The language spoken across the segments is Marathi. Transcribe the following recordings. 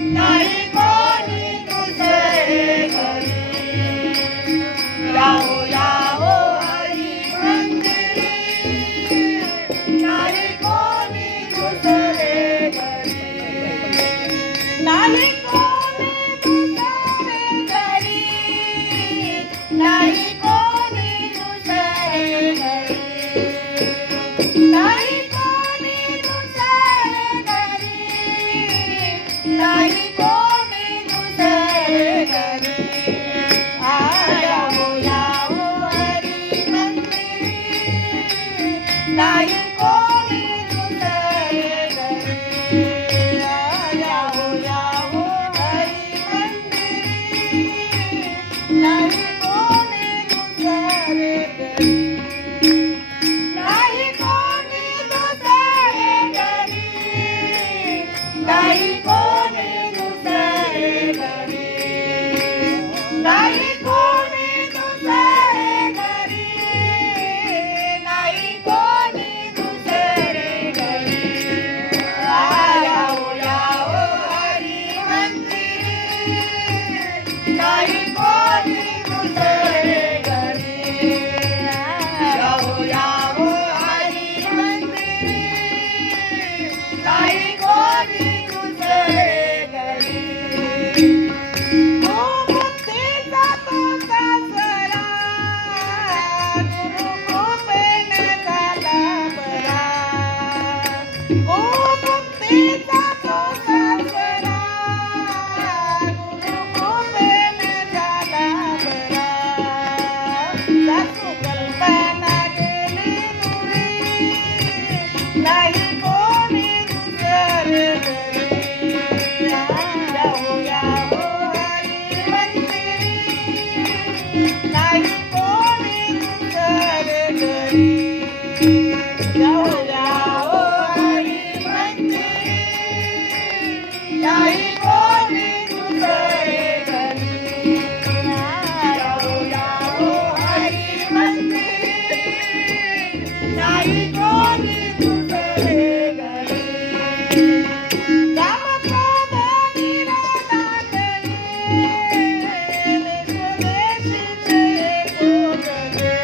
नाही कोणी दुसरे घरी. यावो यावो हरी मंदिरी, नाही कोणी दुसरे घरी. नाही कोणी दुसरे घरी, नाही कोणी दुसरे घरी. नाही कोणी दुसरे घरी, नाही कोणी दुसरे घरी. यावो यावो हरी मंदिरी, नाही कोणी दुसरे घरी. यावो यावो हरी मंदिरी, नाही कोणी दुसरे घरी. नाही कोणी दुसरे घरी, नाही कोणी दुसरे घरी. नाही कोणी दुसरे घरी, नाही कोणी दुसरे घरी. यावो यावो हरी मंदिरी, नाही कोणी दुसरे घरी. यावो यावो हरी मंदिरी, नाही कोणी दुसरे घरी. बुद्धीचा तो सासरा, गुरुकृपेने झाला बरा. बुद्धीचा तो सासरा, गुरुकृपेने झाला बरा. सासू कल्पना गेली दुरी, नाही कोणी दुसरे घरी. यावो यावो हरी मंदिरी, नाही कोणी दुसरे घरी. यावो यावो हरी मंदिरी, नाही कोणी दुसरे घरी. यावो यावो हरी मंदिरी, नाही कोणी दुसरे घरी. कामक्रोध निरादाटले, स्वदेशीचे गोगले.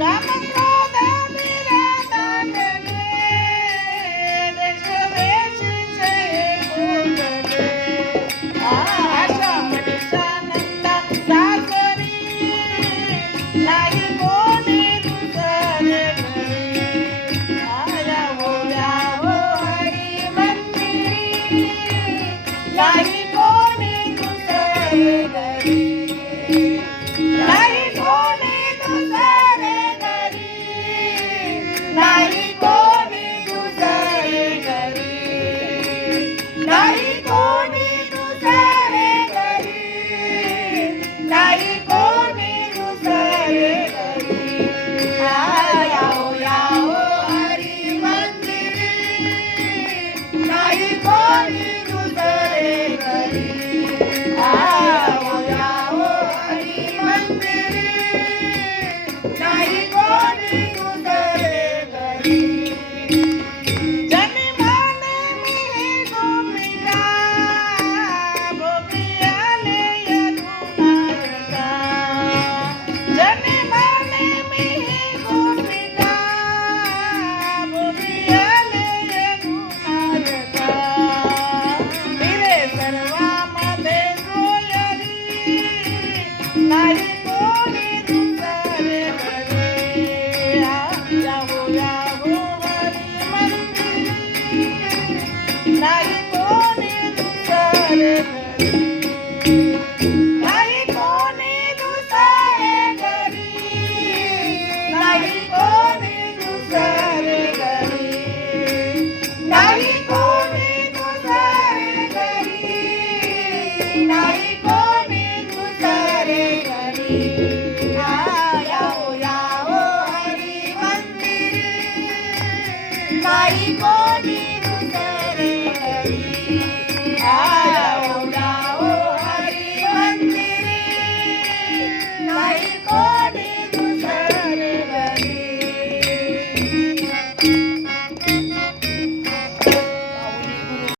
कामक्रोध निरादाटले, स्वदेशीचे गोगले. आशा मनीषानंदा सासरी, नाही कोणी दुसरे घरी. यावो यावो हरी मंदिरी, नाही कोणी दुसरे घरी. नाही कोणी दुसरे घरी, नाही कोणी दुसरे घरी. नाही कोणी दुसरे घरी, नाही कोणी दुसरे घरी. यावो यावो हरी मंदिरी, नाही कोणी दुसरे घरी. यावो यावो हरी मंदिरी, नाही कोणी दुसरे घरी. जन्माने मी गोपिका, भोगी आले यदुनायका. जन्माने मी गोपिका, भोगी आले यदुनायका. हिरे सर्वामध्ये सोयरी, नाही कोणी दुसरे घरी. यावो यावो हरी मंदिरी, नाही कोणी दुसरे घरी. नाही कोणी दुसरे घरी, नाही कोणी दुसरे घरी. नाही कोणी दुसरे घरी, नाही